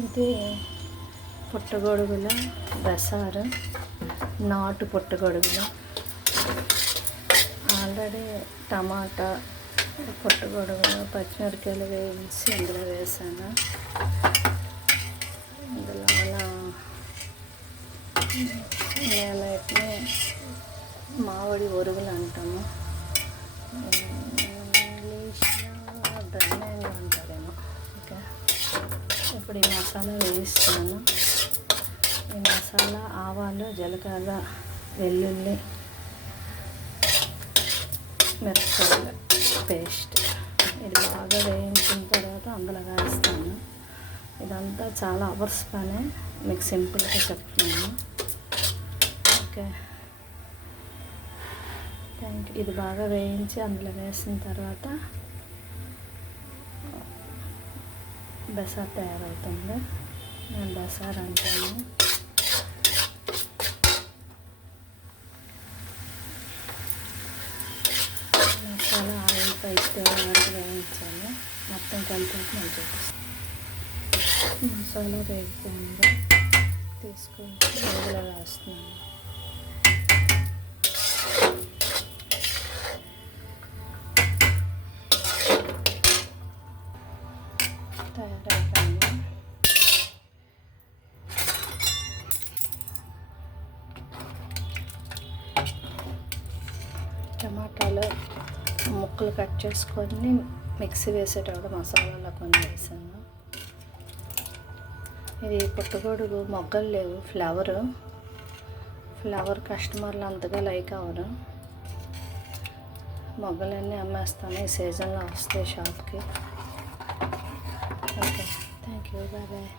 ఇది పుట్టగొడుగుల బసారు, నాటు పుట్టగొడుగులు. ఆల్రెడీ టమాటా, పుట్టగొడుగులు, పచ్చిమిరపకాయలు వేయించి ఇందులో వేసాను. ఇందులో మేము వీటిని మామిడి ఒరుగులు అంటాము, ఇంగ్లీష్లో ధనియాలు అంటారేమో. ఓకే, ఇప్పుడు ఈ మసాలా వేయిస్తున్నాను. ఈ మసాలా ఆవాలు, జీలకర్ర, వెల్లుల్లి, మిరపకాయలు పేస్ట్ ఇది బాగా వేయించిన తర్వాత అందులో వేస్తాను. ఇదంతా చాలా అవర్స్ పనే, మీకు సింపుల్గా చెప్తున్నాను. Okay, thank you. ఇది బాగా వేయించి అందులో వేసిన తర్వాత బసార్ తయారవుతుంది. నేను బసార్ అంటాను. మసాలా ఆయిల్ పైతే వరకు వేయించాను. మొత్తం కలిపి నేను చూపిస్తాను. మసాలా వేయించండి, తీసుకొని అందులో వేస్తున్నాను. తయారైపోయింది. టమాటాలు ముక్కలు కట్ చేసుకొని మిక్సీ వేసేటప్పుడు మసాలాలో కొన్ని వేసాను. ఇది పుట్టగొడుగు మొగ్గలు లేవు, ఫ్లవర్ కస్టమర్లు అంతగా లైక్ అవ్వరు. మొగ్గలన్నీ అమ్మేస్తాను, ఈ సీజన్లో వస్తాయి షాప్కి. Okay, thank you, bye bye.